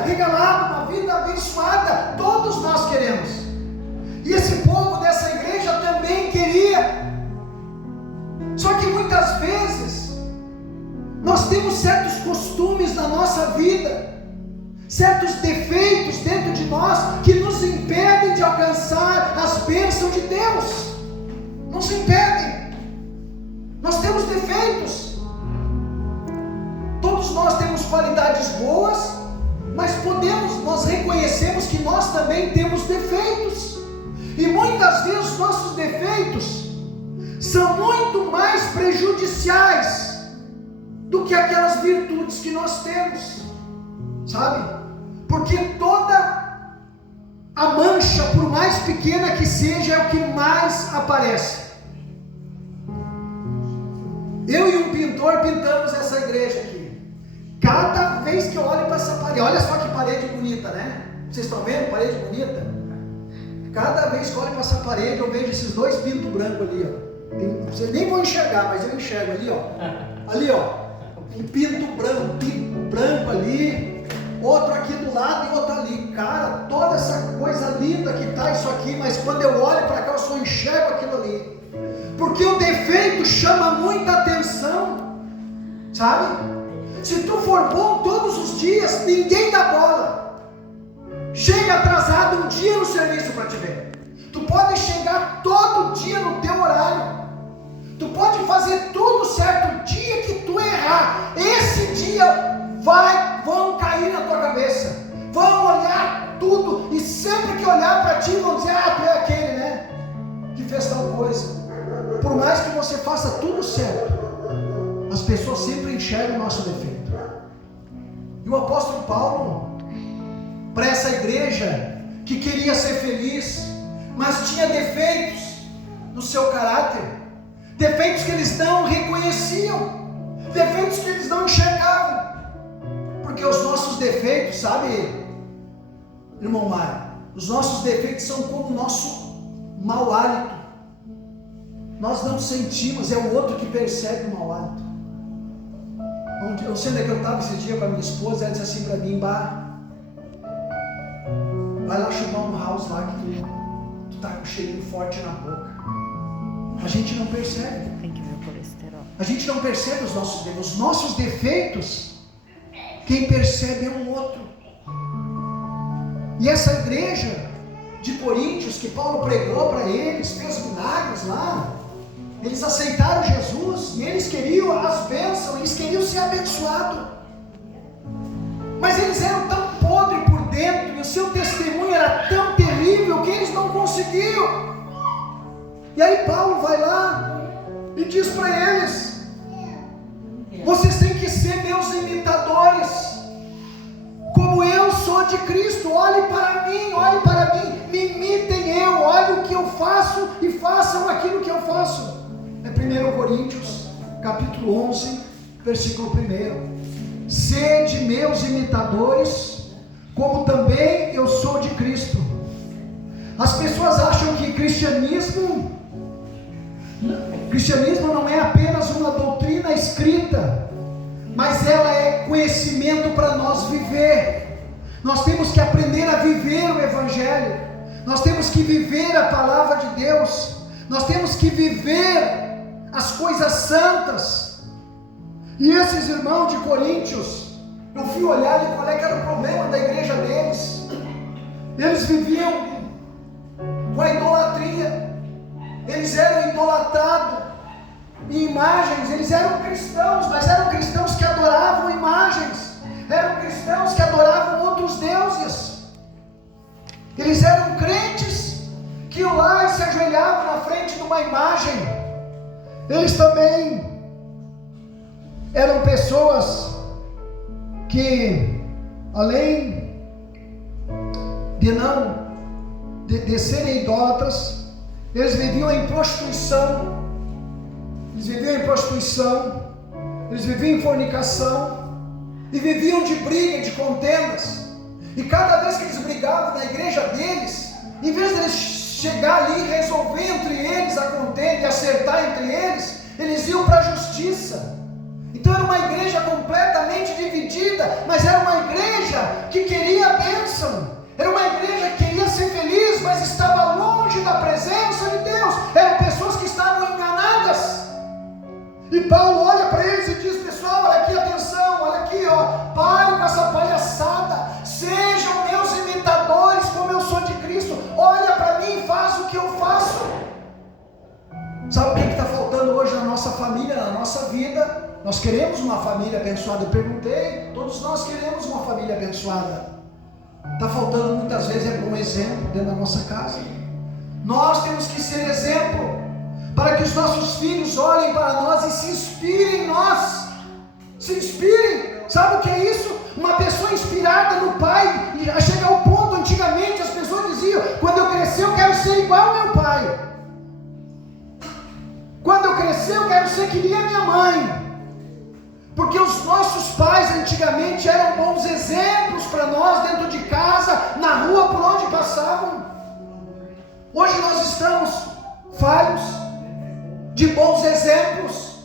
regalada, uma vida abençoada, todos nós queremos. E esse povo dessa igreja também queria. Só que muitas vezes nós temos certos costumes na nossa vida, certos defeitos dentro de nós que nos impedem de alcançar as bênçãos de Deus. Nos impedem. Nós temos defeitos. Todos nós temos qualidades boas, mas nós reconhecemos que nós também temos defeitos. E muitas vezes nossos defeitos são muito mais prejudiciais do que aquelas virtudes que nós temos, sabe? Porque toda a mancha, por mais pequena que seja, é o que mais aparece. Eu e um pintor pintamos essa igreja aqui. Cada vez que eu olho para essa parede, olha só que parede bonita, né? Vocês estão vendo? Parede bonita? Cada vez que eu olho para essa parede, eu vejo esses dois pintos brancos ali, ó. Vocês nem vão enxergar, mas eu enxergo ali, ó. Ali, ó. Um pinto branco ali, outro aqui do lado e outro ali. Cara, toda essa coisa linda que tá isso aqui, mas quando eu olho para cá, eu só enxergo aquilo ali. Porque o defeito chama muita atenção, sabe? Se tu for bom todos os dias, ninguém dá bola. Chega atrasado um dia no serviço para te ver. Tu pode chegar todo dia no teu horário. Tu pode fazer tudo certo. O dia que tu errar, esse dia vão cair na tua cabeça. Vão olhar tudo. E sempre que olhar para ti, vão dizer: ah, tu é aquele, né? Que fez tal coisa. Por mais que você faça tudo certo, as pessoas sempre enxergam o nosso defeito. E o apóstolo Paulo, para essa igreja que queria ser feliz, mas tinha defeitos no seu caráter, defeitos que eles não reconheciam, defeitos que eles não enxergavam. Porque os nossos defeitos, sabe, irmão Mário, os nossos defeitos são como o nosso mau hálito. Nós não sentimos, é o outro que percebe o mau hálito. Eu não sei onde é que eu estava esse dia com a minha esposa. Ela disse assim para mim: vai lá chupar um house lá que tu tá com um cheirinho forte na boca. A gente não percebe. Tem que ver o colesterol. A gente não percebe os nossos defeitos. Os nossos defeitos, quem percebe é um outro. E essa igreja de Coríntios, que Paulo pregou para eles, fez milagres lá. Eles aceitaram Jesus e eles queriam as bênçãos, eles queriam ser abençoados. Mas eles eram tão podres por dentro e o seu testemunho era tão terrível que eles não conseguiam. E aí Paulo vai lá e diz para eles: vocês têm que ser meus imitadores, como eu sou de Cristo. Olhem para mim, me imitem eu, olhem o que eu faço e façam aquilo que eu faço. É 1 Coríntios, capítulo 11, versículo 1. Sede meus imitadores, como também eu sou de Cristo. As pessoas acham que cristianismo não é apenas uma doutrina escrita, mas ela é conhecimento para nós viver. Nós temos que aprender a viver o Evangelho. Nós temos que viver a palavra de Deus. Nós temos que viver as coisas santas. E esses irmãos de Coríntios, eu fui olhar e qual é que era o problema da igreja deles. Eles viviam com a idolatria. Eles eram idolatrados em imagens. Eles eram cristãos, mas eram cristãos que adoravam imagens. Eram cristãos que adoravam outros deuses. Eles eram crentes que iam lá e se ajoelhavam na frente de uma imagem. Eles também eram pessoas que, além de serem idólatras, eles viviam em prostituição. Eles viviam em fornicação, e viviam de briga, de contendas. E cada vez que eles brigavam na igreja deles, em vez de eles chegar ali e resolver entre eles a contenda e acertar entre eles, eles iam para a justiça. Então era uma igreja completamente dividida, mas era uma igreja que queria a bênção, era uma igreja que queria ser feliz, mas estava longe da presença de Deus. Eram pessoas que estavam enganadas. E Paulo olha para eles e diz: pessoal, olha aqui, atenção, olha aqui, ó, pare com essa palhaçada, sejam meus imitadores como eu sou de Cristo, olha para mim e faz o que eu faço. Sabe o que está faltando hoje na nossa família, na nossa vida? Nós queremos uma família abençoada. Eu perguntei, todos nós queremos uma família abençoada. Está faltando muitas vezes um exemplo dentro da nossa casa. Nós temos que ser exemplo, para que os nossos filhos olhem para nós e se inspirem em nós. Se inspirem. Sabe o que é isso? Uma pessoa inspirada no pai. E chega ao ponto, antigamente as pessoas diziam: quando eu crescer eu quero ser igual ao meu pai. Quando eu crescer eu quero ser que nem a minha mãe. Porque os nossos pais antigamente eram bons exemplos para nós dentro de casa, na rua, por onde passavam. Hoje nós estamos falhos de bons exemplos.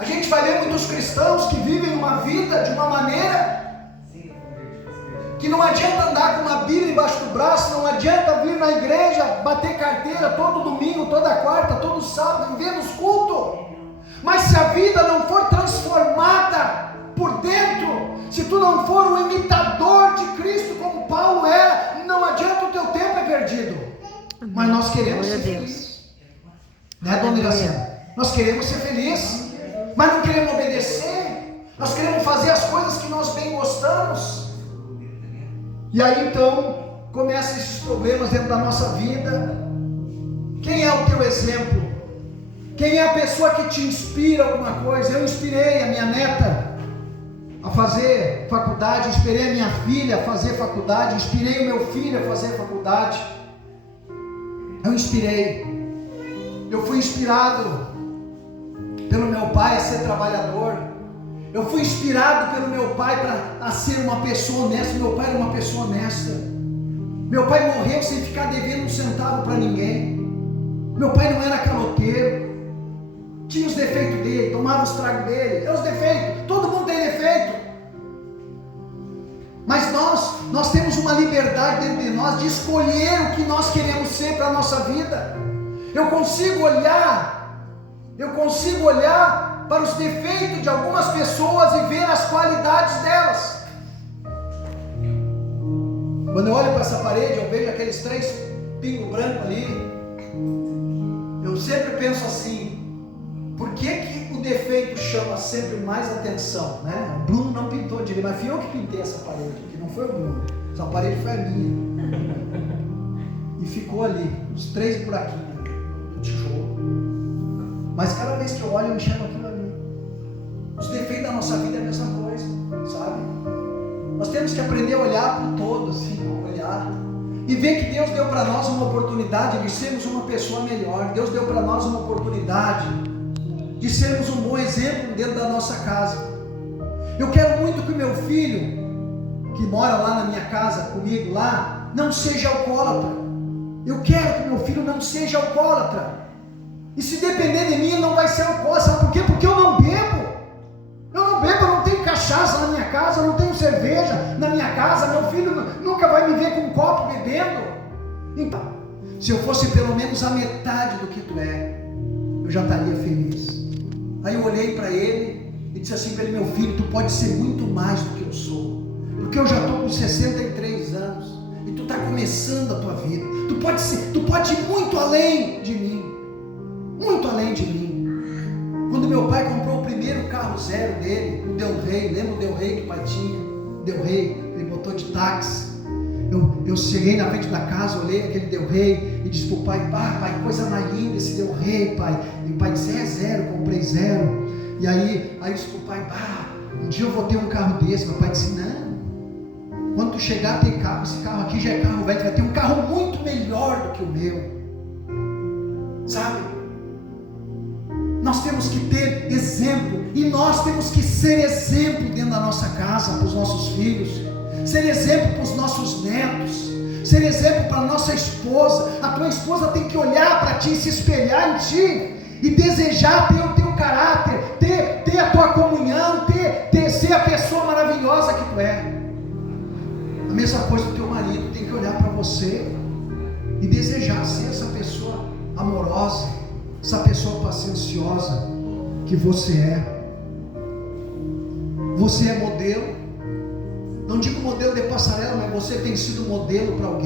A gente vai ver muitos cristãos que vivem uma vida de uma maneira que não adianta andar com uma Bíblia embaixo do braço, não adianta vir na igreja, bater carteira todo domingo, toda quarta, todo sábado, viver nos cultos. Mas se a vida não for transformada por dentro, se tu não for um imitador de Cristo como Paulo era, não adianta, o teu tempo é perdido. Mas nós queremos ser felizes, né, dona Iracema? Nós queremos ser felizes, mas não queremos obedecer. Nós queremos fazer as coisas que nós bem gostamos. E aí então começam esses problemas dentro da nossa vida. Quem é o teu exemplo? Quem é a pessoa que te inspira alguma coisa? Eu inspirei a minha neta a fazer faculdade, inspirei a minha filha a fazer faculdade, inspirei o meu filho a fazer faculdade. Eu inspirei. Eu fui inspirado pelo meu pai a ser trabalhador. Eu fui inspirado pelo meu pai a ser uma pessoa honesta. Meu pai era uma pessoa honesta. Meu pai morreu sem ficar devendo um centavo para ninguém. Meu pai não era caloteiro. Tinha os defeitos dele, tomava os tragos dele. É os defeitos, todo mundo tem defeito. Mas nós temos uma liberdade dentro de nós de escolher o que nós queremos ser para a nossa vida. Eu consigo olhar para os defeitos de algumas pessoas e ver as qualidades delas. Quando eu olho para essa parede, eu vejo aqueles 3 pingos brancos ali. Eu sempre penso assim: por que o defeito chama sempre mais atenção, né? O Bruno não pintou direito, mas fui eu que pintei essa parede, que não foi o Bruno. Essa parede foi a minha. E ficou ali, os 3 buraquinhos do tijolo. Mas cada vez que eu olho, eu enxergo aquilo ali. Os defeitos da nossa vida é a mesma coisa, sabe? Nós temos que aprender a olhar para o todo, assim, olhar. E ver que Deus deu para nós uma oportunidade de sermos uma pessoa melhor. Deus deu para nós uma oportunidade de sermos um bom exemplo dentro da nossa casa. Eu quero muito que o meu filho, que mora lá na minha casa comigo lá, não seja alcoólatra. Eu quero que meu filho não seja alcoólatra. E se depender de mim, ele não vai ser alcoólatra. Sabe por quê? Porque eu não bebo. Eu não tenho cachaça na minha casa, eu não tenho cerveja na minha casa. Meu filho nunca vai me ver com um copo bebendo. Então, se eu fosse pelo menos a metade do que tu é, eu já estaria feliz. Aí eu olhei para ele e disse assim para ele: meu filho, tu pode ser muito mais do que eu sou, porque eu já estou com 63 anos e tu está começando a tua vida. Tu pode ir muito além de mim, muito além de mim. Quando meu pai comprou o primeiro carro zero dele, o Del Rey, lembra o Del Rey que o pai tinha? Del Rey, ele botou de táxi. Eu cheguei na frente da casa, olhei aquele Del Rey e disse para o pai: pai, coisa mais linda esse Del Rey, pai. E o pai disse: é zero, comprei zero. E aí eu disse para o pai: um dia eu vou ter um carro desse. Meu pai disse: não, quando tu chegar a ter carro, esse carro aqui já é carro velho, tu vai ter um carro muito melhor do que o meu. Sabe? Nós temos que ter exemplo, e nós temos que ser exemplo dentro da nossa casa, para os nossos filhos, ser exemplo para os nossos netos, ser exemplo para a nossa esposa. A tua esposa tem que olhar para ti, se espelhar em ti e desejar ter o teu caráter, ter a tua comunidade maravilhosa que tu é. A mesma coisa o teu marido tem que olhar para você e desejar ser essa pessoa amorosa, essa pessoa pacienciosa que você é. Você é modelo. Não digo modelo de passarela, mas você tem sido modelo para alguém.